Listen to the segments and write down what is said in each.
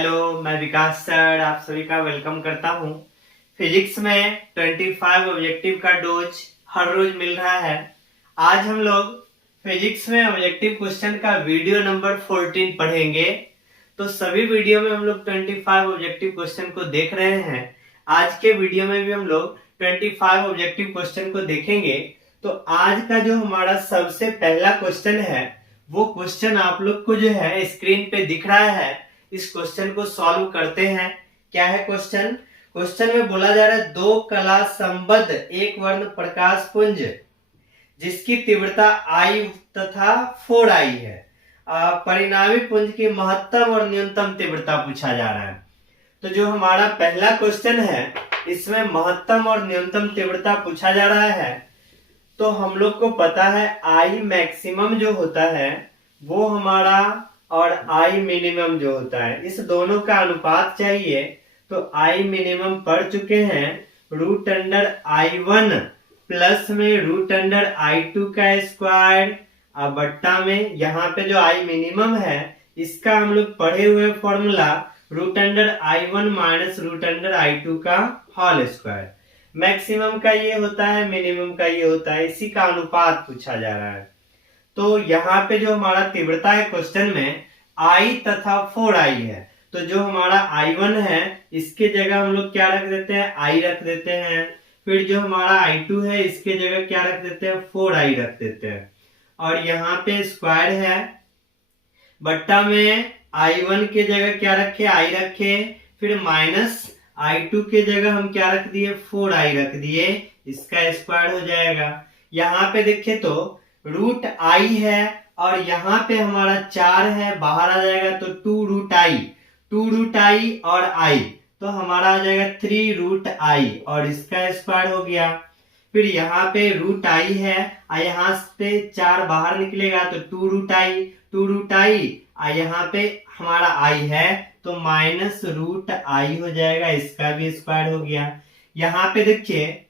Hello, मैं विकास sir आप सभी का वेलकम करता हूं। फिजिक्स में 25 ऑब्जेक्टिव का डोज हर रोज मिल रहा है। आज हम लोग फिजिक्स में ऑब्जेक्टिव क्वेश्चन का वीडियो नंबर 14 पढ़ेंगे। तो सभी वीडियो में हम लोग 25 ऑब्जेक्टिव क्वेश्चन को देख रहे हैं। आज के वीडियो में भी हम लोग 25 ऑब्जेक्टिव क्वेश्चन को देखेंगे। तो आज का जो हमारा सबसे पहला क्वेश्चन है वो क्वेश्चन आप लोग को जो है स्क्रीन पे दिख रहा है। इस क्वेश्चन को सॉल्व करते हैं। क्या है क्वेश्चन? क्वेश्चन में बोला जा रहा है दो कला संबद्ध एक वर्ण प्रकाश पुंज जिसकी तीव्रता I तथा 4I है, परिणामी पुंज की महत्तम और न्यूनतम तीव्रता पूछा जा रहा है। तो जो हमारा पहला क्वेश्चन है इसमें महत्तम और न्यूनतम तीव्रता पूछा जा रहा है। तो हम लोग को पता है I मैक्सिमम जो होता है वो हमारा और I मिनिमम जो होता है इस दोनों का अनुपात चाहिए। तो I मिनिमम पढ़ चुके हैं √I1 प्लस में √I2 का स्क्वायर और बट्टा में यहाँ पे जो I मिनिमम है इसका हम लोग पढ़े हुए फॉर्मूला √I1 माइनस √I2 का होल स्क्वायर। मैक्सिमम का ये होता है, मिनिमम का ये होता है, इसी का अनुपात पूछा जा रहा है। तो यहाँ पे जो हमारा तीव्रता है क्वेश्चन में I तथा 4I है। तो जो हमारा I1 है इसके जगह हम लोग क्या रख देते हैं? I रख देते हैं। फिर जो हमारा I2 है इसके जगह क्या रख देते हैं? 4I रख देते हैं। और यहाँ पे स्क्वायर है, बट्टा में I1 के जगह क्या रखे? I रखे। फिर माइनस I2 के जगह हम क्या रख दिए? 4I रख दिए, इसका स्क्वायर हो जाएगा। यहाँ पे देखे तो √I है और यहाँ पे हमारा 4 है, बाहर आ जाएगा तो 2√I और I तो हमारा आ जाएगा 3√I और इसका स्क्वायर हो गया। फिर यहाँ पे √I है और यहाँ पे 4 बाहर निकलेगा तो 2√I और यहाँ पे हमारा I है तो माइनस √I हो जाएगा, इसका भी स्क्वायर हो गया। यहाँ पे देखिए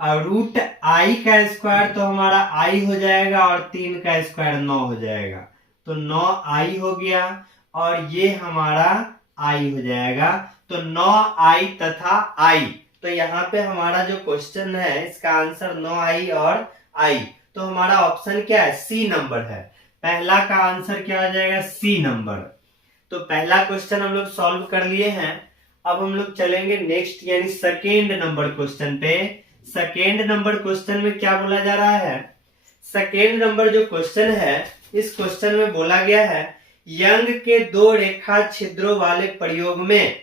√I का स्क्वायर तो हमारा I हो जाएगा और 3 का स्क्वायर 9 हो जाएगा, तो 9I हो गया और ये हमारा I हो जाएगा। तो 9I तथा I, तो यहाँ पे हमारा जो क्वेश्चन है इसका आंसर 9I और I। तो हमारा ऑप्शन क्या है? सी नंबर है। पहला का आंसर क्या हो जाएगा? C number. तो पहला क्वेश्चन हम लोग सॉल्व कर लिए हैं। अब हम लोग चलेंगे नेक्स्ट यानी सेकेंड नंबर क्वेश्चन पे। सेकेंड नंबर क्वेश्चन में क्या बोला जा रहा है? सेकेंड नंबर जो क्वेश्चन है इस क्वेश्चन में बोला गया है यंग के दो रेखा छिद्रों वाले प्रयोग में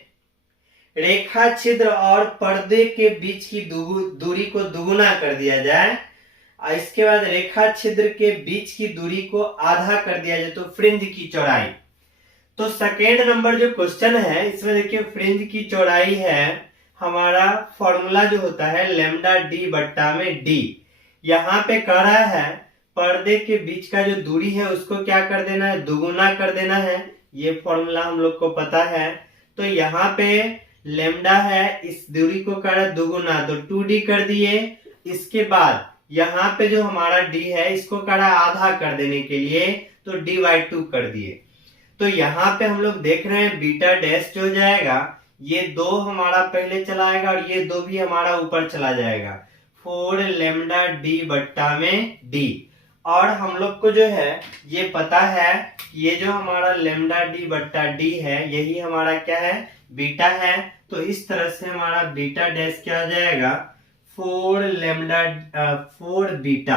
रेखा छिद्र और पर्दे के बीच की दूरी को दुगुना कर दिया जाए। इसके बाद रेखा छिद्र के बीच की दूरी को आधा कर दिया जाए तो फ्रिंज की चौड़ाई। तो सेकेंड नंबर जो क्वेश्चन है इसमें देखिए फ्रिंज की चौड़ाई है हमारा फॉर्मूला जो होता है लैम्डा डी बट्टा में डी। यहाँ पे कह रहा है पर्दे के बीच का जो दूरी है उसको क्या कर देना है? दुगुना कर देना है। ये फॉर्मूला हम लोग को पता है। तो यहाँ पे लैम्डा है, इस दूरी को कर दुगुना तो 2D कर दिए। इसके बाद यहाँ पे जो हमारा d है इसको करा आधा कर देने के लिए तो d/2 कर दिए। तो यहाँ पे हम लोग देख रहे हैं बीटा डैश जो हो जाएगा ये 2 हमारा पहले चला आएगा और ये 2 भी हमारा ऊपर चला जाएगा 4 लैम्डा डी बट्टा में डी। और हम लोग को जो है ये पता है ये जो हमारा लैम्डा डी बट्टा डी है यही हमारा क्या है? बीटा है। तो इस तरह से हमारा बीटा डैश क्या हो जाएगा? 4 बीटा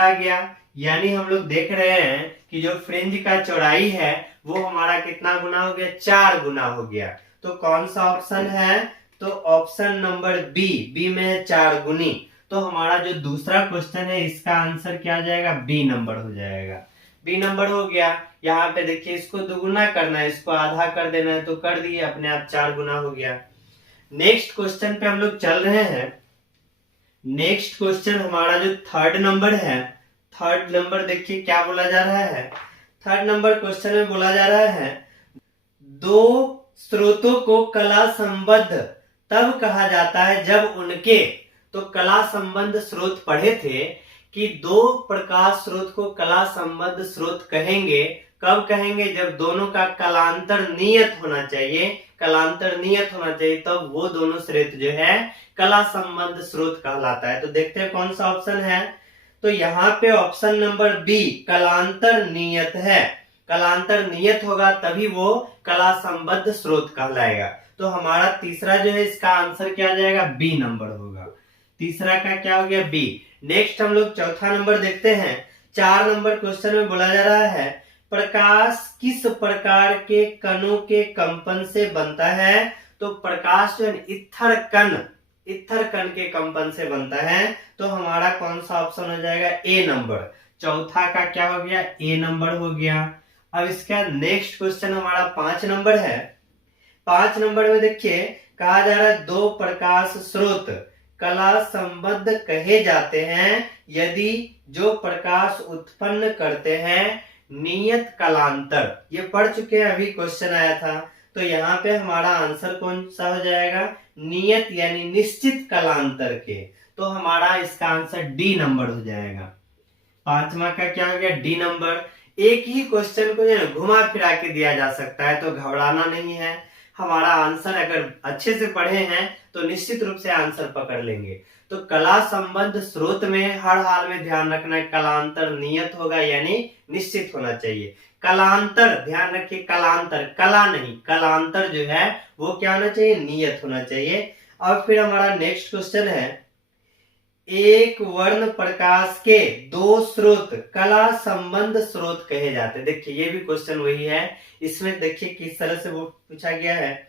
आ गया। यानी हम लोग देख रहे हैं कि जो फ्रिंज का चौड़ाई है वो हमारा कितना गुना हो गया? 4 गुना हो गया। तो कौन सा ऑप्शन है? तो ऑप्शन नंबर बी में है 4 गुनी। तो हमारा जो दूसरा क्वेश्चन है इसका आंसर क्या आ जाएगा? बी नंबर हो जाएगा। बी नंबर हो गया। यहाँ पे देखिए इसको दुगुना करना है, इसको आधा कर देना है तो कर दिए, अपने आप 4 गुना हो गया। नेक्स्ट क्वेश्चन पे हम लोग चल रहे हैं। नेक्स्ट क्वेश्चन हमारा जो थर्ड नंबर है, थर्ड नंबर देखिए क्या बोला जा रहा है। थर्ड नंबर क्वेश्चन में बोला जा रहा है दो स्रोतों को कला संबद्ध तब कहा जाता है जब उनके, तो कला संबंध स्रोत पढ़े थे कि दो प्रकाश स्रोत को कला संबद्ध स्रोत कहेंगे कब कहेंगे? जब दोनों का कलांतर नियत होना चाहिए, कलांतर नियत होना चाहिए, तब वो दोनों स्रोत जो है कला संबंध स्रोत कहलाता है। तो देखते हैं कौन सा ऑप्शन है। तो यहाँ पे ऑप्शन नंबर बी कलांतर नियत है। कलांतर नियत होगा तभी वो कला संबद्ध स्रोत कहलाएगा। तो हमारा तीसरा जो है इसका आंसर क्या आ जाएगा? बी नंबर होगा। तीसरा का क्या हो गया? बी। नेक्स्ट हम लोग चौथा नंबर देखते हैं। 4 नंबर क्वेश्चन में बोला जा रहा है प्रकाश किस प्रकार के कणों के कंपन से बनता है? तो प्रकाश जो है इत्थर कण के कंपन से बनता है। तो हमारा कौन सा ऑप्शन हो जाएगा? ए नंबर। चौथा का क्या हो गया? ए नंबर हो गया। अब इसका नेक्स्ट क्वेश्चन हमारा 5 नंबर है। 5 नंबर में देखिए कहा जा रहा है दो प्रकाश स्रोत कला संबद्ध कहे जाते हैं यदि जो प्रकाश उत्पन्न करते हैं नियत कलांतर। ये पढ़ चुके हैं, अभी क्वेश्चन आया था। तो यहाँ पे हमारा आंसर कौन सा हो जाएगा? नियत यानी निश्चित कलांतर के। तो हमारा इसका आंसर डी नंबर हो जाएगा। 5वां का क्या हो गया? D number. एक ही क्वेश्चन को जो है घुमा फिरा के दिया जा सकता है, तो घबराना नहीं है। हमारा आंसर अगर अच्छे से पढ़े हैं तो निश्चित रूप से आंसर पकड़ लेंगे। तो कला संबद्ध स्रोत में हर हाल में ध्यान रखना है कलांतर नियत होगा यानी निश्चित होना चाहिए। कलांतर ध्यान रखिए, कलांतर, कला नहीं, कलांतर जो है वो क्या होना चाहिए? नियत होना चाहिए। और फिर हमारा नेक्स्ट क्वेश्चन है एक वर्ण प्रकाश के दो स्रोत कला संबंध स्रोत कहे जाते हैं। देखिए ये भी क्वेश्चन वही है। इसमें देखिए किस तरह से वो पूछा गया है।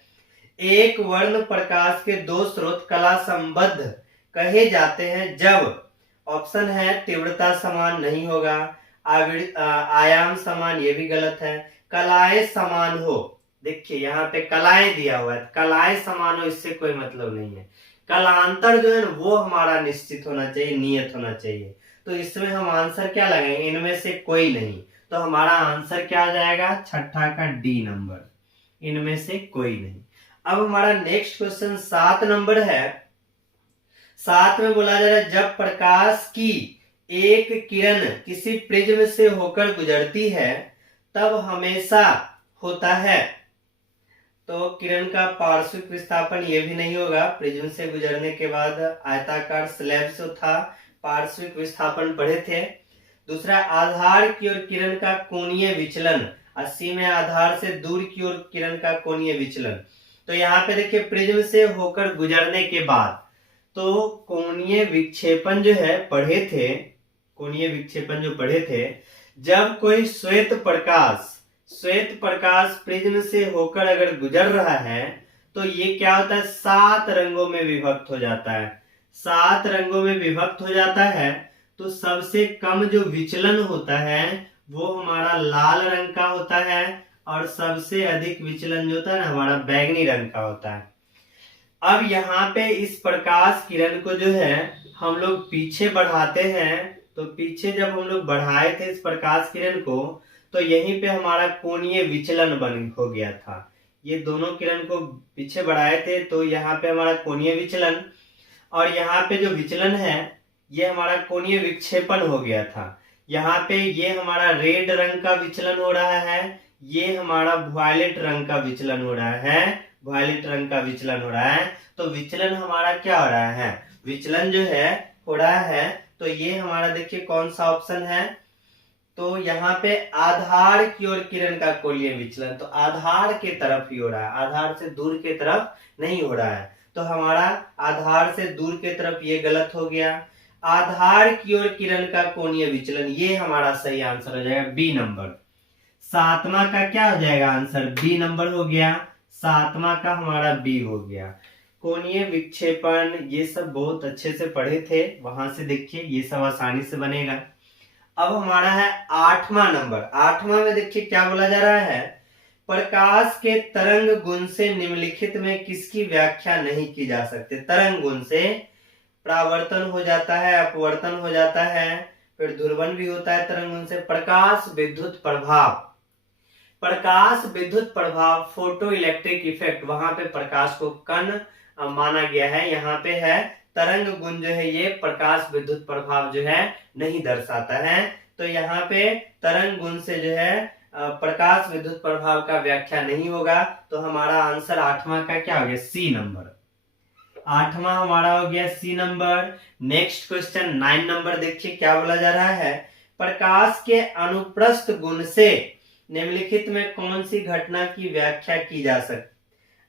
एक वर्ण प्रकाश के दो स्रोत कला संबद्ध कहे जाते हैं जब, ऑप्शन है तीव्रता समान नहीं होगा, आयाम समान, ये भी गलत है, कलाएं समान हो। देखिए यहाँ पे कलाएं दिया हुआ है, कलाएं समान हो इससे कोई मतलब नहीं है। कलांतर जो है ना वो हमारा निश्चित होना चाहिए, नियत होना चाहिए। तो इसमें हम आंसर क्या लगाएंगे? इनमें से कोई नहीं। तो हमारा आंसर क्या आ जाएगा? छठा का डी नंबर, इनमें से कोई नहीं। अब हमारा नेक्स्ट क्वेश्चन 7 नंबर है। 7 में बोला जा रहा है जब प्रकाश की एक किरण किसी प्रिज्म से होकर गुजरती है तब हमेशा होता है। तो किरण का पार्श्विक विस्थापन ये भी नहीं होगा। प्रिज्म से गुजरने के बाद आयताकार स्लैब से था, पार्श्विक विस्थापन पढ़े थे। दूसरा आधार की ओर किरण का कोणीय विचलन, 80 में आधार से दूर की ओर किरण का कोणीय विचलन। तो यहाँ पे देखिए प्रिज्म से होकर गुजरने के बाद तो कोणीय विक्षेपण जो है पढ़े थे, कोणीय विक्षेपण जो पढ़े थे, जब कोई श्वेत प्रकाश प्रिज्म से होकर अगर गुजर रहा है तो ये क्या होता है? 7 रंगों में विभक्त हो जाता है। 7 रंगों में विभक्त हो जाता है। तो सबसे कम जो विचलन होता है वो हमारा लाल रंग का होता है और सबसे अधिक विचलन जो होता है ना हमारा बैंगनी रंग का होता है। अब यहाँ पे इस प्रकाश किरण को जो है हम लोग पीछे बढ़ाते हैं। तो पीछे जब हम लोग बढ़ाए थे इस प्रकाश किरण को तो यहीं पे हमारा कोणीय विचलन बन हो गया था। ये दोनों किरण को पीछे बढ़ाए थे तो यहाँ पे हमारा कोणीय विचलन, और यहाँ पे जो विचलन है ये हमारा कोणीय विक्षेपण हो गया था। यहाँ पे ये हमारा रेड रंग का विचलन हो रहा है, ये हमारा वायलेट रंग का विचलन हो रहा है, वायलेट रंग का विचलन हो रहा है। तो विचलन हमारा क्या हो रहा है? विचलन जो है हो रहा है। तो ये हमारा देखिए कौन सा ऑप्शन है? तो यहाँ पे आधार की ओर किरण का कोणीय विचलन, तो आधार के तरफ ही हो रहा है, आधार से दूर के तरफ नहीं हो रहा है। तो हमारा आधार से दूर के तरफ ये गलत हो गया। आधार की ओर किरण का कोणीय विचलन, ये हमारा सही आंसर हो जाएगा बी नंबर। 7वां का क्या हो जाएगा आंसर? बी नंबर हो गया। 7वां का हमारा बी हो गया। कोणीय विक्षेपण ये सब बहुत अच्छे से पढ़े थे, वहां से देखिए ये सब आसानी से बनेगा। अब हमारा है 8वां नंबर। 8वां में देखिए क्या बोला जा रहा है, प्रकाश के तरंग गुण से निम्नलिखित में किसकी व्याख्या नहीं की जा सकती? तरंग गुण से परावर्तन हो जाता है, अपवर्तन हो जाता है, फिर ध्रुवण भी होता है तरंग गुण से। प्रकाश विद्युत प्रभाव, प्रकाश विद्युत प्रभाव, फोटो इलेक्ट्रिक इफेक्ट, वहां पे प्रकाश को कण माना गया है। यहाँ पे है तरंग गुण जो है ये प्रकाश विद्युत प्रभाव जो है नहीं दर्शाता है। तो यहाँ पे तरंग गुण से जो है प्रकाश विद्युत प्रभाव का व्याख्या नहीं होगा। तो हमारा आंसर 8वां का क्या हो गया, सी नंबर। 8वां हमारा हो गया C number. Next question 9 number देखिए क्या बोला जा रहा है। प्रकाश के अनुप्रस्थ गुण से निम्नलिखित में कौन सी घटना की व्याख्या की जा सकती,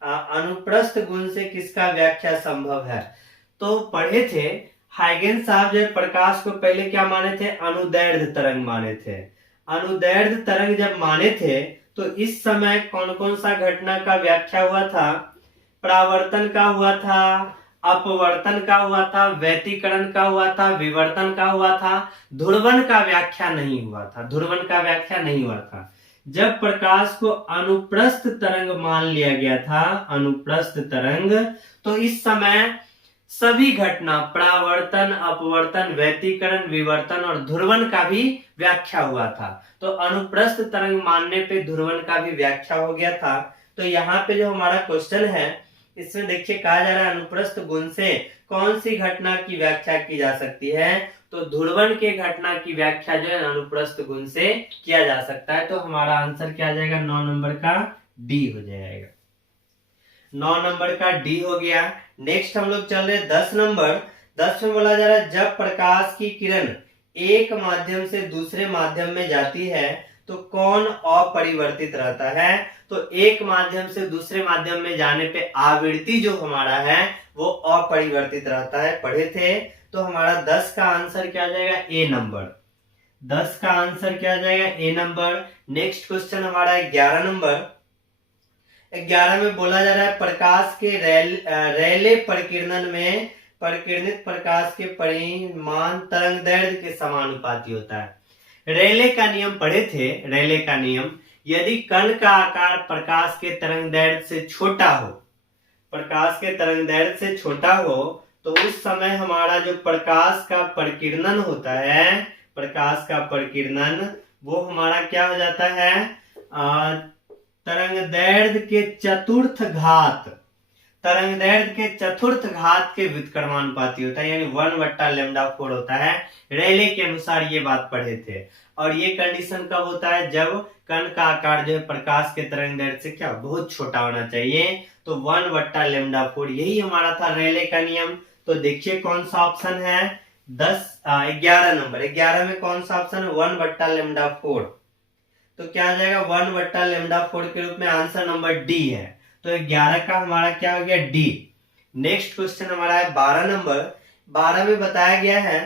अनुप्रस्थ गुण से किसका व्याख्या संभव है। तो पढ़े थे हाइगेंस साहब जो प्रकाश को पहले क्या माने थे, अनुदैर्ध्य तरंग माने थे। अनुदैर्ध्य तरंग जब माने थे तो इस समय कौन कौन सा घटना का व्याख्या हुआ था, परावर्तन का हुआ था, अपवर्तन का हुआ था, व्यतिकरण का हुआ था, विवर्तन का हुआ था, ध्रुवन का व्याख्या नहीं हुआ था। ध्रुवन का व्याख्या नहीं हुआ था। जब प्रकाश को अनुप्रस्थ तरंग मान लिया गया था, अनुप्रस्थ तरंग, तो इस समय सभी घटना परावर्तन, अपवर्तन, व्यतिकरण, विवर्तन और ध्रुवन का भी व्याख्या हुआ था। तो अनुप्रस्थ तरंग मानने पे ध्रुवन का भी व्याख्या हो गया था। तो यहाँ पे जो हमारा क्वेश्चन है इसमें देखिए कहा जा रहा है अनुप्रस्थ गुण से कौन सी घटना की व्याख्या की जा सकती है। तो ध्रुवन के घटना की व्याख्या जो है अनुप्रस्थ गुण से किया जा सकता है। तो हमारा आंसर क्या आ जाएगा, 9 नंबर का डी हो जाएगा। 9 नंबर का डी हो गया। नेक्स्ट हम लोग चल रहे 10 नंबर। 10 में बोला जा रहा है जब प्रकाश की किरण एक माध्यम से दूसरे माध्यम में जाती है तो कौन अपरिवर्तित रहता है। तो एक माध्यम से दूसरे माध्यम में जाने पे आवृत्ति जो हमारा है वो अपरिवर्तित रहता है, पढ़े थे। तो हमारा 10 का आंसर क्या आ जाएगा, ए नंबर। 10 का आंसर क्या आ जाएगा, ए नंबर। नेक्स्ट क्वेश्चन हमारा 11 नंबर। 11 में बोला जा रहा है प्रकाश के रैले प्रकीर्णन में प्रकीर्णित प्रकाश के परिमाण तरंगदैर्ध्य के समानुपाती होता है। रेले का नियम पढ़े थे। रेले का नियम, यदि कण का आकार प्रकाश के तरंगदैर्ध्य से छोटा हो, प्रकाश के तरंगदैर्ध्य से छोटा हो, तो उस समय हमारा जो प्रकाश का प्रकीर्णन होता है, प्रकाश का प्रकीर्णन, वो हमारा क्या हो जाता है, तरंगदैर्ध्य के चतुर्थ घात, तरंगदैर्ध्य के चतुर्थ घात के व्युत्क्रमानुपाती होता है, यानी 1/λ4 होता है। रेले के अनुसार ये बात पढ़े थे। और ये कंडीशन कब होता है, जब कण का आकार जो है प्रकाश के तरंगदैर्ध्य से क्या बहुत छोटा होना चाहिए। तो 1/λ4 यही हमारा था रेले का नियम। तो देखिए कौन सा ऑप्शन है, 11 नंबर। 11 में कौन सा ऑप्शन है, 1/λ4। तो क्या आ जाएगा, 1/λ4 के रूप में आंसर नंबर डी है। तो 11 का हमारा क्या हो गया, डी। नेक्स्ट क्वेश्चन हमारा है 12 नंबर। 12 में बताया गया है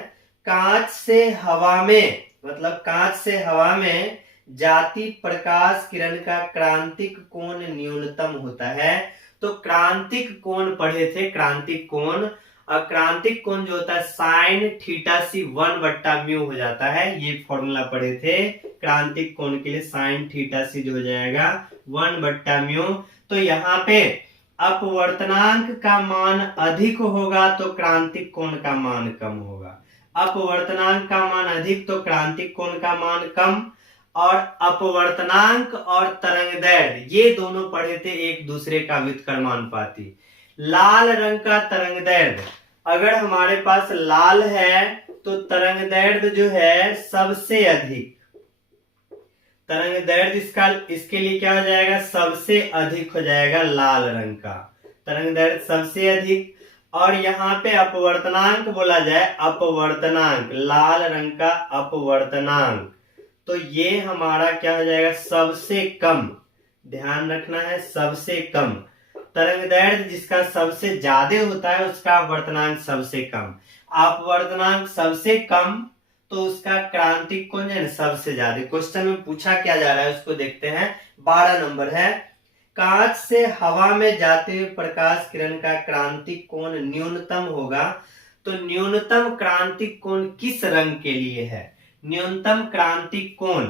कांच से हवा में, मतलब कांच से हवा में जाती प्रकाश किरण का क्रांतिक कोण न्यूनतम होता है। तो क्रांतिक कोण पढ़े थे, क्रांतिक कोण। और क्रांतिक कोण जो होता है साइन थीटा सी 1/म्यू हो जाता है। ये फॉर्मूला पढ़े थे क्रांतिक कोण के लिए, साइन थीटा सी जो हो जाएगा 1/म्यू। तो यहाँ पे अपवर्तनांक का मान अधिक होगा तो क्रांतिक कोण का मान कम होगा। अपवर्तनांक का मान अधिक तो क्रांतिक कोण का मान कम। और अपवर्तनांक और तरंगदैर्ध्य ये दोनों पढ़े थे एक दूसरे का व्युत्क्रमानुपाती। लाल रंग का तरंगदैर्ध्य अगर हमारे पास लाल है तो तरंगदैर्ध्य जो है सबसे अधिक, तरंगदैर्ध्य इसके लिए क्या हो जाएगा, सबसे अधिक हो जाएगा लाल रंग का तरंगदैर्ध्य सबसे अधिक। और यहाँ पे अपवर्तनांक बोला जाए, अपवर्तनांक, लाल रंग का अपवर्तनांक, तो ये हमारा क्या हो जाएगा, सबसे कम। ध्यान रखना है, सबसे कम। तरंगदैर्ध्य जिसका सबसे ज्यादा होता है उसका अपवर्तनांक सबसे कम। अपवर्तनांक सबसे कम तो उसका क्रांतिक कोण है सबसे ज्यादा। क्वेश्चन में पूछा क्या जा रहा है उसको देखते हैं। 12 नंबर है, कांच से हवा में जाते हुए प्रकाश किरण का क्रांतिक कोण न्यूनतम होगा। तो न्यूनतम क्रांतिक कोण किस रंग के लिए है, न्यूनतम क्रांतिक कोण,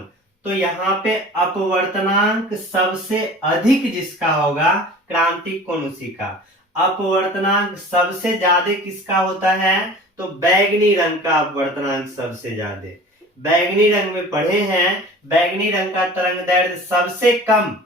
तो यहाँ पे अपवर्तनांक सबसे अधिक जिसका होगा क्रांतिक कोण उसी का। अपवर्तनांक सबसे ज्यादा किसका होता है, तो बैगनी रंग का अपवर्तनांक सबसे ज्यादा। बैगनी रंग में पढ़े हैं, बैगनी रंग का तरंगदैर्ध्य सबसे कम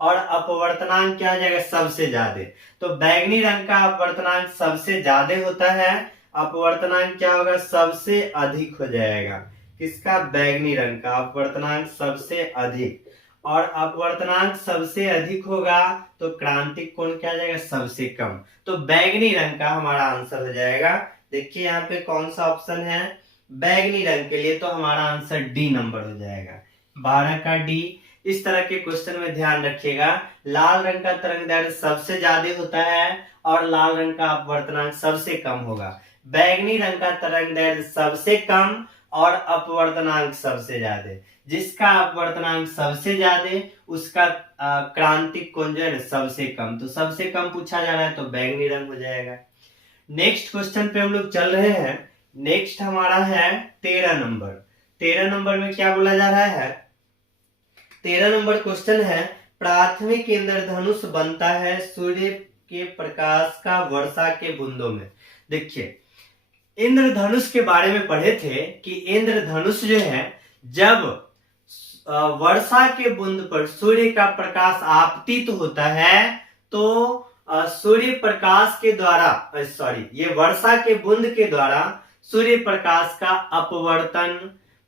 और अपवर्तनांक क्या हो जाएगा, सबसे ज्यादा। तो बैगनी रंग का अपवर्तनांक सबसे ज्यादा होता है, अपवर्तनांक क्या होगा, सबसे अधिक हो जाएगा। किसका, बैगनी रंग का अपवर्तनांक सबसे अधिक। और अपवर्तनांक सबसे अधिक होगा तो क्रांतिक कोण क्या आ जाएगा, सबसे कम। तो बैगनी रंग का हमारा आंसर हो जाएगा। देखिए यहाँ पे कौन सा ऑप्शन है बैगनी रंग के लिए, तो हमारा आंसर डी नंबर हो जाएगा, 12 का डी। इस तरह के क्वेश्चन में ध्यान रखिएगा, लाल रंग का तरंग दैर्ध्य सबसे ज्यादा होता है और लाल रंग का अपवर्तनांक सबसे कम होगा। बैगनी रंग का तरंग दैर्ध्य सबसे कम और अपवर्तनांक सबसे ज्यादा। जिसका अपवर्तनांक सबसे ज्यादा उसका क्रांतिक कोण जो है सबसे कम। तो सबसे कम पूछा जा रहा है तो बैगनी रंग हो जाएगा। नेक्स्ट क्वेश्चन पे हम लोग चल रहे हैं। नेक्स्ट हमारा है 13 नंबर। 13 नंबर में क्या बोला जा रहा है, 13 नंबर क्वेश्चन है, प्राथमिक इंद्रधनुष बनता है सूर्य के प्रकाश का वर्षा के बूंदों में। देखिए इंद्रधनुष के बारे में पढ़े थे कि इंद्रधनुष जो है जब वर्षा के बूंद पर सूर्य का प्रकाश आपतित होता है तो सूर्य प्रकाश के द्वारा ये वर्षा के बूंद के द्वारा सूर्य प्रकाश का अपवर्तन,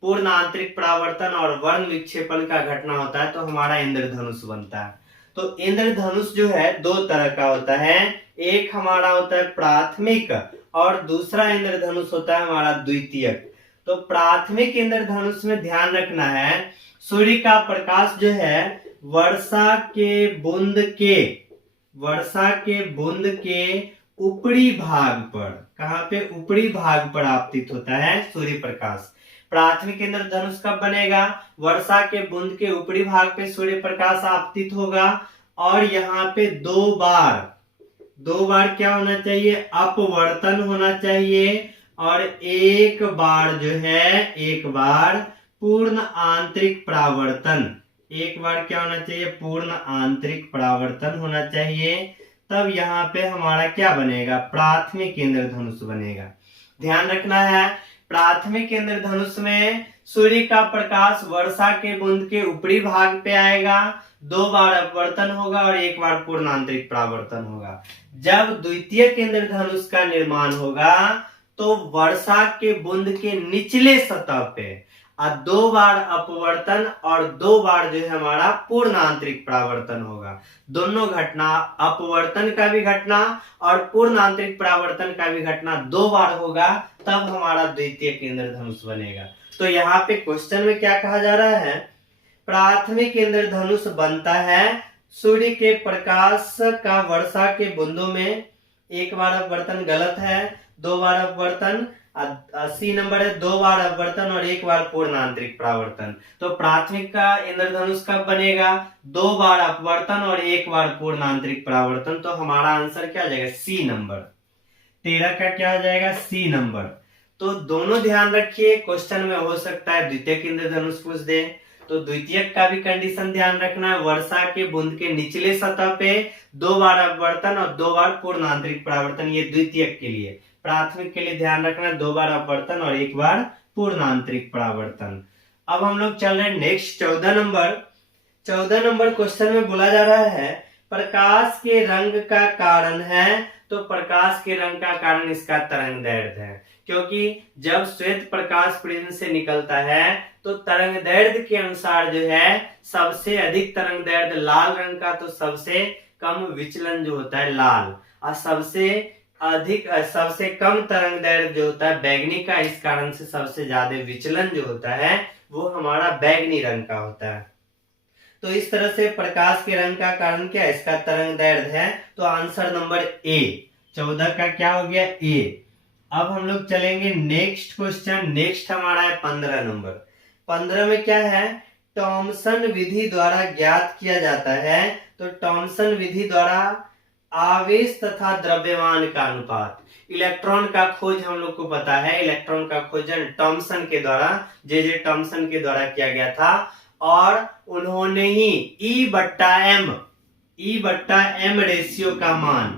पूर्ण आंतरिक परावर्तन और वर्ण विक्षेपण का घटना होता है तो हमारा इंद्रधनुष बनता है। तो इंद्रधनुष जो है दो तरह का होता है, एक हमारा होता है प्राथमिक और दूसरा इंद्रधनुष होता है हमारा द्वितीयक। तो प्राथमिक इंद्रधनुष में ध्यान रखना है सूर्य का प्रकाश जो है वर्षा के बूंद के ऊपरी भाग पर, कहां पे, ऊपरी भाग पर आपतित होता है सूर्य प्रकाश। प्राथमिक इंद्रधनुष कब बनेगा, वर्षा के बूंद के ऊपरी भाग पे सूर्य प्रकाश आपतित होगा और यहाँ पे दो बार क्या होना चाहिए, अपवर्तन होना चाहिए और एक बार जो है, एक बार पूर्ण आंतरिक परावर्तन, एक बार क्या होना चाहिए, पूर्ण आंतरिक परावर्तन होना चाहिए। तब यहाँ पे हमारा क्या बनेगा, प्राथमिक इंद्रधनुष बनेगा। ध्यान रखना है प्राथमिक इंद्रधनुष में सूर्य का प्रकाश वर्षा के बूंद के ऊपरी भाग पे आएगा, दो बार अपवर्तन होगा और एक बार पूर्ण आंतरिक परावर्तन होगा। जब द्वितीयक इंद्रधनुष का निर्माण होगा तो वर्षा के बूंद के निचले सतह पे दो बार अपवर्तन और दो बार जो है हमारा पूर्ण आंतरिक परावर्तन होगा। दोनों घटना, अपवर्तन का भी घटना और पूर्ण आंतरिक परावर्तन का भी घटना दो बार होगा, तब हमारा द्वितीयक इंद्रधनुष बनेगा। तो यहाँ पे क्वेश्चन में क्या कहा जा रहा है, प्राथमिक इंद्रधनुष बनता है सूर्य के प्रकाश का वर्षा के बूंदों में, एक बार अपवर्तन गलत है, दो बार अपवर्तन, सी नंबर है, दो बार अपवर्तन और एक बार पूर्ण आंतरिक परावर्तन। तो प्राथमिक का इंद्रधनुष कब बनेगा, दो बार अपवर्तन और एक बार पूर्ण आंतरिक परावर्तन। तो हमारा आंसर क्या आ जाएगा, सी नंबर। 13 का क्या हो जाएगा, सी नंबर। तो दोनों ध्यान रखिए, क्वेश्चन में हो सकता है द्वितीयक इंद्रधनुष पूछ दे, तो द्वितीयक का भी कंडीशन ध्यान रखना है, वर्षा के बूंद के निचले सतह पे दो बार अपवर्तन और दो बार पूर्ण आंतरिक परावर्तन, ये द्वितीयक के लिए। प्राथमिक के लिए ध्यान रखना दो बार अपवर्तन और एक बार पूर्ण आंतरिक परावर्तन। अब हम लोग चल रहे हैं नेक्स्ट 14 नंबर। 14 नंबर क्वेश्चन में बोला जा रहा है प्रकाश के रंग का कारण है, तो प्रकाश के रंग का कारण इसका तरंग दैर्ध्य है, क्योंकि जब श्वेत प्रकाश प्रिज्म से निकलता है तो तरंग दैर्ध्य के अनुसार जो है सबसे अधिक तरंग दैर्ध्य लाल रंग का, तो सबसे कम विचलन जो होता है लाल, और सबसे कम तरंग दैर्ध्य जो होता है बैगनी का। इस कारण से सबसे ज्यादा विचलन जो होता है वो हमारा बैगनी रंग का होता है। तो इस तरह से प्रकाश के रंग का कारण क्या है, इसका तरंग दैर्ध्य है। तो आंसर नंबर ए, 14 का क्या हो गया, ए। अब हम लोग चलेंगे नेक्स्ट क्वेश्चन। नेक्स्ट हमारा है 15 नंबर। 15 में क्या है, थॉमसन विधि द्वारा ज्ञात किया जाता है। तो थॉमसन विधि द्वारा आवेश तथा द्रव्यमान का अनुपात, इलेक्ट्रॉन का खोज हम लोग को पता है, इलेक्ट्रॉन का खोजन थॉमसन के द्वारा, जे थॉमसन के द्वारा किया गया था, और उन्होंने ही E बट्टा M रेशियो का मान,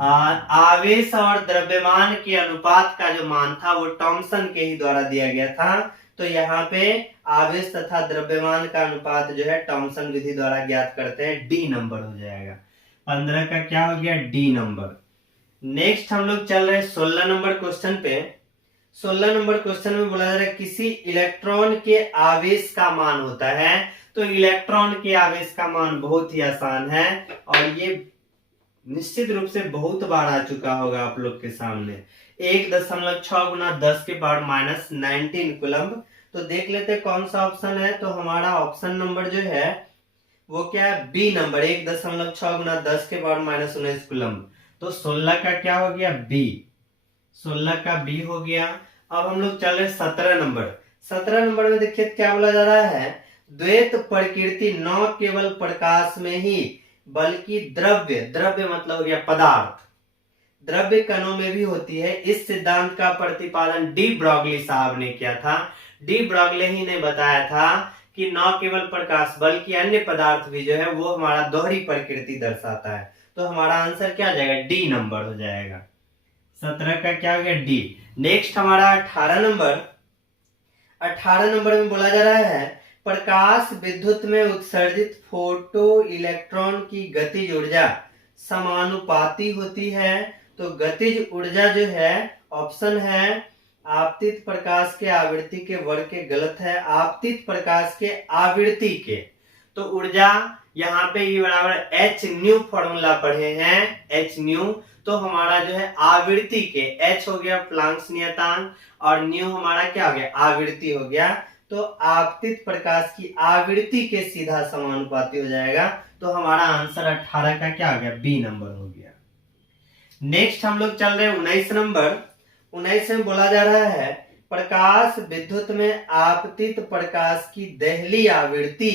आवेश और द्रव्यमान के अनुपात का जो मान था वो थॉमसन के ही द्वारा दिया गया था। तो यहाँ पे आवेश तथा द्रव्यमान का अनुपात जो है थॉमसन विधि द्वारा ज्ञात करते हैं, डी नंबर हो जाएगा। 15 का क्या हो गया, डी नंबर। नेक्स्ट हम लोग चल रहे हैं 16 नंबर क्वेश्चन पे। 16 नंबर क्वेश्चन में बोला जा रहा है किसी इलेक्ट्रॉन के आवेश का मान होता है। तो इलेक्ट्रॉन के आवेश का मान बहुत ही आसान है और ये निश्चित रूप से बहुत बार आ चुका होगा आप लोग के सामने। 1.6 गुना 10 के पावर माइनस 19 कूलम्ब। तो देख लेते कौन सा ऑप्शन है। तो हमारा ऑप्शन नंबर जो है वो क्या है, बी नंबर, 1.6 गुना 10 के पावर माइनस 19 कूलम्ब। तो 16 का क्या हो गया, बी, 16 का बी हो गया। अब हम लोग चल रहे 17 नंबर। 17 नंबर में देखिए क्या बोला जा रहा है, द्वैत प्रकृति न केवल प्रकाश में ही बल्कि द्रव्य, द्रव्य मतलब हो गया पदार्थ, द्रव्य कणों में भी होती है। इस सिद्धांत का प्रतिपादन डी ब्रॉगली साहब ने किया था। डी ब्रॉगली ही ने बताया था कि न केवल प्रकाश बल्कि अन्य पदार्थ भी जो है वो हमारा दोहरी प्रकृति दर्शाता है। तो हमारा आंसर क्या आ जाएगा, डी नंबर हो जाएगा। 17 का क्या हो गया, डी। नेक्स्ट हमारा 18 नंबर। 18 नंबर में बोला जा रहा है प्रकाश विद्युत में उत्सर्जित फोटो इलेक्ट्रॉन की गतिज ऊर्जा समानुपाती होती है। तो गतिज ऊर्जा जो है ऑप्शन है आपतित प्रकाश के आवृत्ति के वर्ग के, गलत है, आपतित प्रकाश के आवृत्ति के। तो ऊर्जा यहाँ पे ये बराबर एच न्यू फॉर्मूला पढ़े हैं, एच न्यू। तो हमारा जो है आवृत्ति के, एच हो गया प्लांक्स नियतांक और न्यू हमारा क्या हो गया, आवृत्ति हो गया। तो आपतित प्रकाश की आवृत्ति के सीधा समानुपाती हो जाएगा। तो हमारा आंसर 18 का क्या हो गया, बी नंबर हो गया। नेक्स्ट हम लोग चल रहे हैं 19 नंबर। 19 में बोला जा रहा है प्रकाश विद्युत में आपतित प्रकाश की देहली आवृत्ति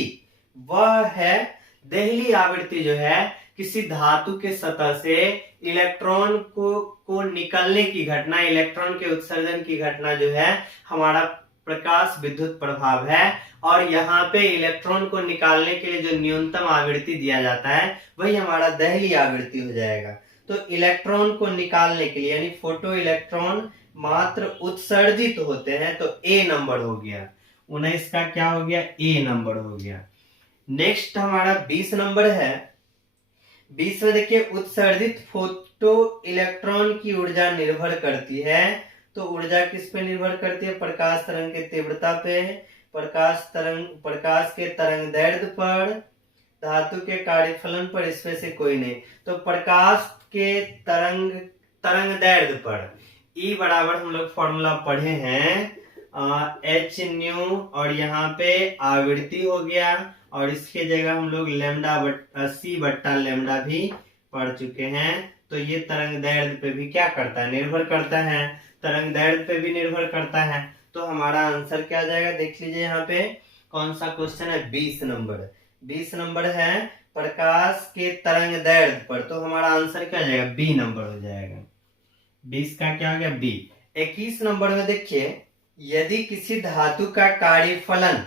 वह है, देहली आवृत्ति जो है किसी धातु के सतह से इलेक्ट्रॉन को निकलने की घटना, इलेक्ट्रॉन के उत्सर्जन की घटना जो है हमारा प्रकाश विद्युत प्रभाव है। और यहाँ पे इलेक्ट्रॉन को निकालने के लिए जो न्यूनतम आवृत्ति दिया जाता है वही हमारा देहली आवृत्ति हो जाएगा। तो इलेक्ट्रॉन को निकालने के लिए यानी फोटो इलेक्ट्रॉन मात्र उत्सर्जित होते हैं। तो ए नंबर हो गया, 19 का क्या हो गया, ए नंबर हो गया। नेक्स्ट हमारा 20 नंबर है। 20 में देखिए उत्सर्जित फोटो इलेक्ट्रॉन की ऊर्जा निर्भर करती है। तो ऊर्जा किस पे निर्भर करती है, प्रकाश तरंग के तीव्रता पे, प्रकाश के तरंग दैर्ध्य पर, धातु के कार्यफलन पर, इसमें से कोई नहीं। तो प्रकाश के तरंग दैर्ध्य पर E बराबर हम लोग फॉर्मूला पढ़े हैं एच न्यू और यहाँ पे आवृत्ति हो गया और इसके जगह हम लोग लेमडा सी बट्टा लेमडा भी पढ़ चुके हैं। तो ये तरंग दैर्ध्य पे भी क्या करता है, निर्भर करता है, तरंग दैर्ध्य पे भी निर्भर करता है। तो हमारा आंसर क्या आ जाएगा, देख लीजिए यहाँ पे कौन सा क्वेश्चन है, 20 नंबर। 20 नंबर है प्रकाश के तरंग दैर्ध्य पर। तो हमारा आंसर क्या आ जाएगा, बी नंबर हो जाएगा। 20 का क्या हो गया, बी। 21 नंबर में देखिए यदि किसी धातु का कार्यफलन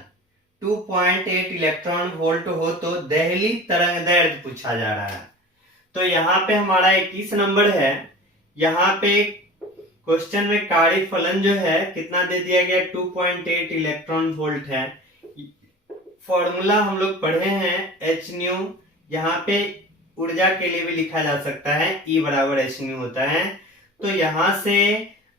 2.8 इलेक्ट्रॉन वोल्ट हो तो देहली तरंग दैर्ध्य पूछा जा रहा है। तो यहाँ पे हमारा 21 नंबर है। यहाँ पे क्वेश्चन में कार्यफलन जो है कितना दे दिया गया, 2.8 इलेक्ट्रॉन वोल्ट है। फॉर्मूला हम लोग पढ़े हैं एच न्यू, यहाँ पे ऊर्जा के लिए भी लिखा जा सकता है E बराबर एच न्यू होता है। तो यहाँ से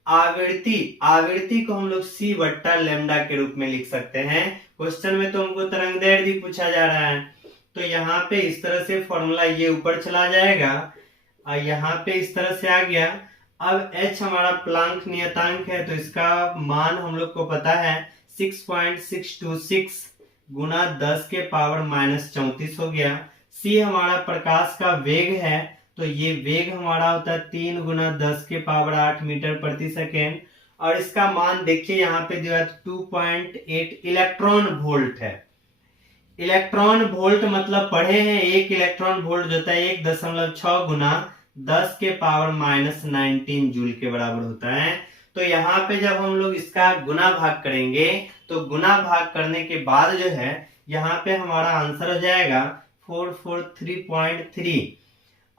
आवृत्ति को हम लोग सी बट्टा लेमडा के रूप में लिख सकते हैं। क्वेश्चन में तो हमको तरंग दैर्ध्य पूछा जा रहा है। तो यहाँ पे इस तरह से फॉर्मूला ये ऊपर चला जाएगा और यहाँ पे इस तरह से आ गया। अब H हमारा प्लांक नियतांक है तो इसका मान हम लोग को पता है 6.626 गुना 10 के पावर माइनस 34 हो गया। C हमारा प्रकाश का वेग है तो ये वेग हमारा होता है 3 गुना 10 के पावर 8 मीटर प्रति सेकेंड। और इसका मान देखिए यहाँ पे जो है 2.8 इलेक्ट्रॉन वोल्ट है। इलेक्ट्रॉन वोल्ट मतलब पढ़े हैं 1 इलेक्ट्रॉन वोल्ट जो होता है 1.6 गुना 10 के पावर माइनस 19 जूल के बराबर होता है। तो यहाँ पे जब हम लोग इसका गुना भाग करेंगे तो गुना भाग करने के बाद जो है यहाँ पे हमारा आंसर हो जाएगा 443.3।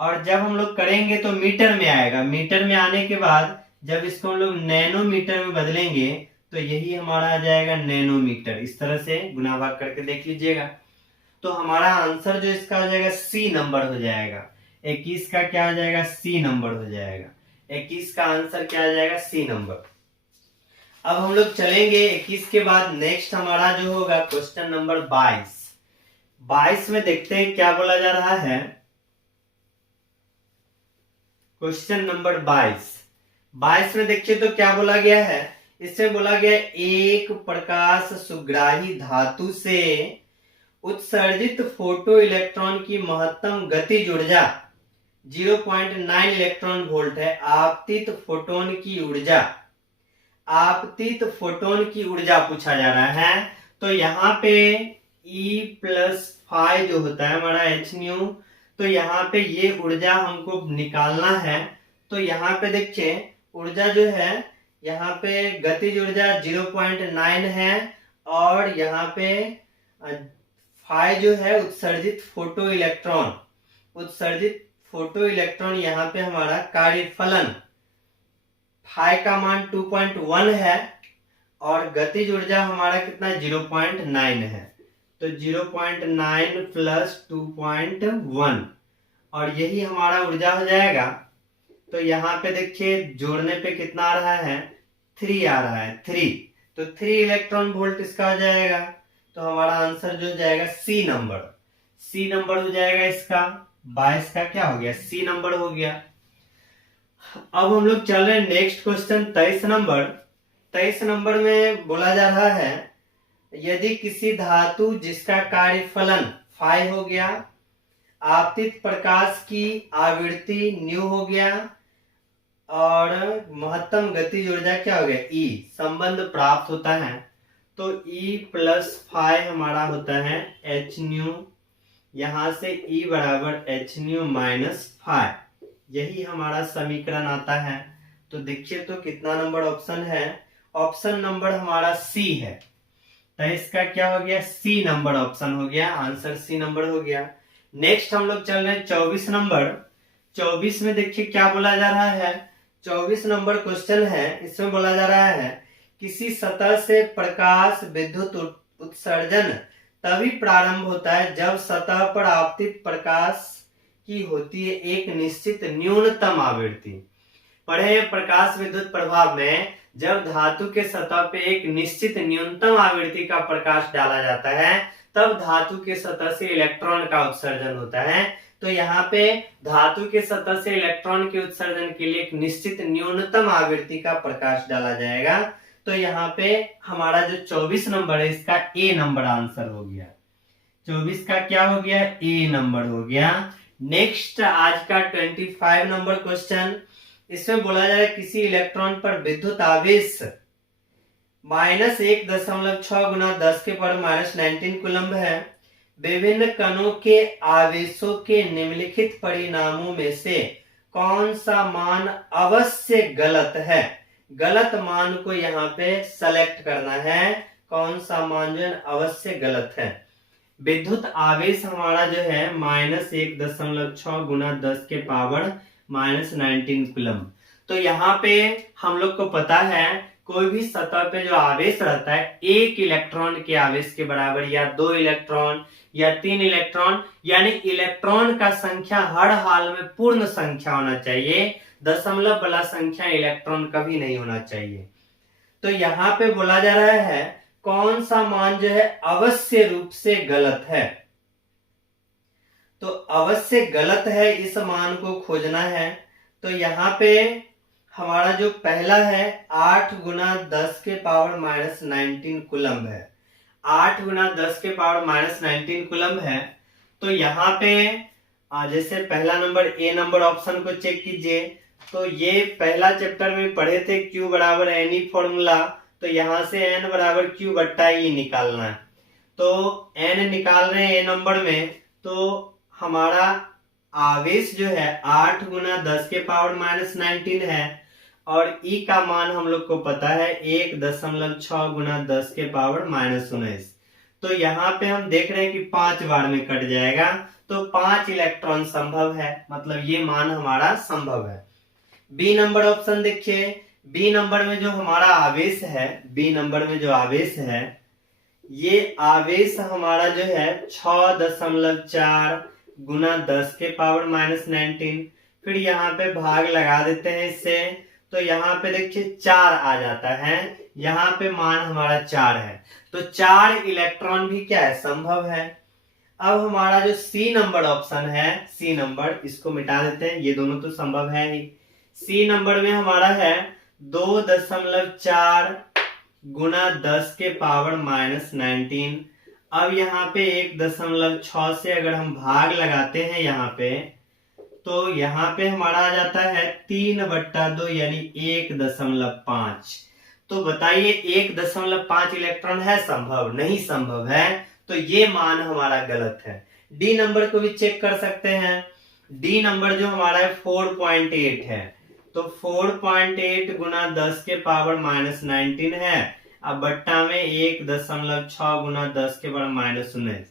और जब हम लोग करेंगे तो मीटर में आएगा। मीटर में आने के बाद जब इसको हम लोग नैनोमीटर में बदलेंगे तो यही हमारा आ जाएगा नैनोमीटर। इस तरह से गुना भाग करके देख लीजिएगा। तो हमारा आंसर जो इसका हो जाएगा सी नंबर हो जाएगा। 21 का क्या हो जाएगा, सी नंबर हो जाएगा। 21 का आंसर क्या आ जाएगा, सी नंबर। अब हम लोग चलेंगे 21 के बाद नेक्स्ट हमारा जो होगा क्वेश्चन नंबर 22। 22 में देखते हैं क्या बोला जा रहा है। क्वेश्चन नंबर 22 में देखिए तो क्या बोला गया है। इसमें बोला गया एक प्रकाश सुग्राही धातु से उत्सर्जित फोटो इलेक्ट्रॉन की महत्तम गतिज ऊर्जा 0.9 इलेक्ट्रॉन वोल्ट है। आपतित फोटोन की ऊर्जा पूछा जा रहा है। तो यहाँ पे E प्लस फाइव जो होता है हमारा एच न्यू, तो यहाँ पे ये ऊर्जा हमको निकालना है। तो यहाँ पे देखिए ऊर्जा जो है, यहाँ पे गतिज ऊर्जा 0.9 है और यहाँ पे फाइ जो है उत्सर्जित फोटो इलेक्ट्रॉन यहाँ पे हमारा कार्यफलन फाइ का मान 2.1 है और गतिज ऊर्जा हमारा कितना 0.9 है। तो 0.9 प्लस 2.1 और यही हमारा ऊर्जा हो जाएगा। तो यहाँ पे देखिए जोड़ने पे कितना आ रहा है 3 आ रहा है 3, तो 3 इलेक्ट्रॉन वोल्ट इसका हो जाएगा। तो हमारा आंसर जो जाएगा सी नंबर हो जाएगा इसका। 22 का क्या हो गया सी नंबर हो गया। अब हम लोग चल रहे हैं नेक्स्ट क्वेश्चन 23 नंबर में बोला जा रहा है यदि किसी धातु जिसका कार्यफलन फाइ हो गया, आपतित प्रकाश की आवृत्ति न्यू हो गया और महत्तम गतिज ऊर्जा क्या हो गया ई, संबंध प्राप्त होता है। तो E प्लस फाइ हमारा होता है एच न्यू, यहां से E बराबर एच न्यू माइनस फाइ, यही हमारा समीकरण आता है। तो देखिए तो कितना नंबर ऑप्शन है, ऑप्शन नंबर हमारा सी है। तो इसका क्या हो गया सी नंबर ऑप्शन हो गया, आंसर सी नंबर हो गया। नेक्स्ट हम लोग चल रहे हैं 24 नंबर। 24 में देखिए क्या बोला जा रहा है। 24 नंबर क्वेश्चन है, इसमें बोला जा रहा है किसी सतह से प्रकाश विद्युत उत्सर्जन तभी प्रारंभ होता है जब सतह पर आपतित प्रकाश की होती है एक निश्चित न्यूनतम आवृत्ति। पढ़े प्रकाश विद्युत प्रभाव में जब धातु के सतह पे एक निश्चित न्यूनतम आवृत्ति का प्रकाश डाला जाता है तब धातु के सतह से इलेक्ट्रॉन का उत्सर्जन होता है। तो यहाँ पे धातु के सतह से इलेक्ट्रॉन के उत्सर्जन के लिए एक निश्चित न्यूनतम आवृत्ति का प्रकाश डाला जाएगा। तो यहाँ पे हमारा जो 24 नंबर है इसका ए नंबर आंसर हो गया। 24 का क्या हो गया ए नंबर हो गया। नेक्स्ट आज का 25 नंबर क्वेश्चन, इसमें बोला जा रहा है किसी इलेक्ट्रॉन पर विद्युत आवेश -1.6 गुना 10 के पावर -19 कूलम्ब है। विभिन्न कणों के आवेशों के निम्नलिखित परिणामों में से कौन सा मान अवश्य गलत है। गलत मान को यहाँ पे सेलेक्ट करना है, कौन सा मान जो है अवश्य गलत है। विद्युत आवेश हमारा जो है -1.6 गुना 10 के पावर -19 कूलम्ब। तो यहाँ पे हम लोग को पता है कोई भी सतह पे जो आवेश रहता है 1 इलेक्ट्रॉन के आवेश के बराबर या 2 इलेक्ट्रॉन या 3 इलेक्ट्रॉन, यानी इलेक्ट्रॉन का संख्या हर हाल में पूर्ण संख्या होना चाहिए, दशमलव वाला संख्या इलेक्ट्रॉन कभी नहीं होना चाहिए। तो यहाँ पे बोला जा रहा है कौन सा मान जो है अवश्य रूप से गलत है। तो अवश्य गलत है इस मान को खोजना है। तो यहाँ पे हमारा जो पहला है 8 गुना 10 के पावर -19 कूलम्ब है। 8 गुना 10 के पावर -19 कूलम्ब है। तो यहाँ पे जैसे पहला नंबर ए नंबर ऑप्शन को चेक कीजिए। तो ये पहला चैप्टर में पढ़े थे Q बराबर एनी फॉर्मूला, तो यहाँ से N बराबर Q बट्टा E निकालना है। तो N निकाल रहे हैं ए नंबर में, तो हमारा आवेश जो है 8 गुना 10 के पावर -19 है और E का मान हम लोग को पता है 1.6 गुना 10 के पावर -19। तो यहाँ पे हम देख रहे हैं कि 5 बार में कट जाएगा, तो 5 इलेक्ट्रॉन संभव है, मतलब ये मान हमारा संभव है। बी नंबर ऑप्शन देखिए। बी नंबर में जो हमारा आवेश है, बी नंबर में जो आवेश है, ये आवेश हमारा जो है 6.4 गुना 10 के पावर -19। फिर यहाँ पे भाग लगा देते हैं इससे, तो यहाँ पे देखिए 4 आ जाता है, यहाँ पे मान हमारा 4 है, तो 4 इलेक्ट्रॉन भी क्या है, संभव है। अब हमारा जो सी नंबर ऑप्शन है, सी नंबर, इसको मिटा देते हैं, ये दोनों तो संभव है ही। सी नंबर में हमारा है 2.4 गुना 10 के पावर -19। अब यहाँ पे 1.6 से अगर हम भाग लगाते हैं यहाँ पे, तो यहाँ पे हमारा आ जाता है 3/2 यानी 1.5। तो बताइए 1.5 इलेक्ट्रॉन है संभव, नहीं संभव है, तो ये मान हमारा गलत है। डी नंबर को भी चेक कर सकते हैं। डी नंबर जो हमारा है 4.8 है, तो 4.8 गुना 10 के पावर -19 है, अब बट्टा में 1.6 गुना 10 के पावर -19,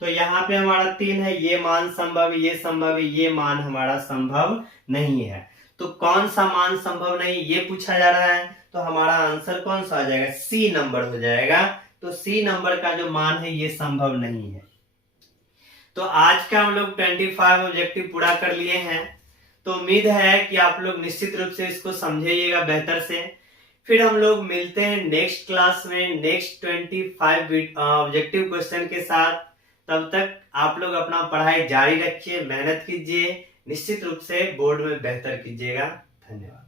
तो यहाँ पे हमारा 3 है, ये मान संभव, ये संभव, ये मान हमारा संभव नहीं है। तो कौन सा मान संभव नहीं ये पूछा जा रहा है, तो हमारा आंसर कौन सा आ जाएगा, सी नंबर हो जाएगा। तो सी नंबर का जो मान है ये संभव नहीं है। तो आज का हम लोग 25 ऑब्जेक्टिव पूरा कर लिए हैं। तो उम्मीद है कि आप लोग निश्चित रूप से इसको समझिएगा बेहतर से। फिर हम लोग मिलते हैं नेक्स्ट क्लास में नेक्स्ट 25 ऑब्जेक्टिव क्वेश्चन के साथ। तब तक आप लोग अपना पढ़ाई जारी रखिए, मेहनत कीजिए, निश्चित रूप से बोर्ड में बेहतर कीजिएगा। धन्यवाद।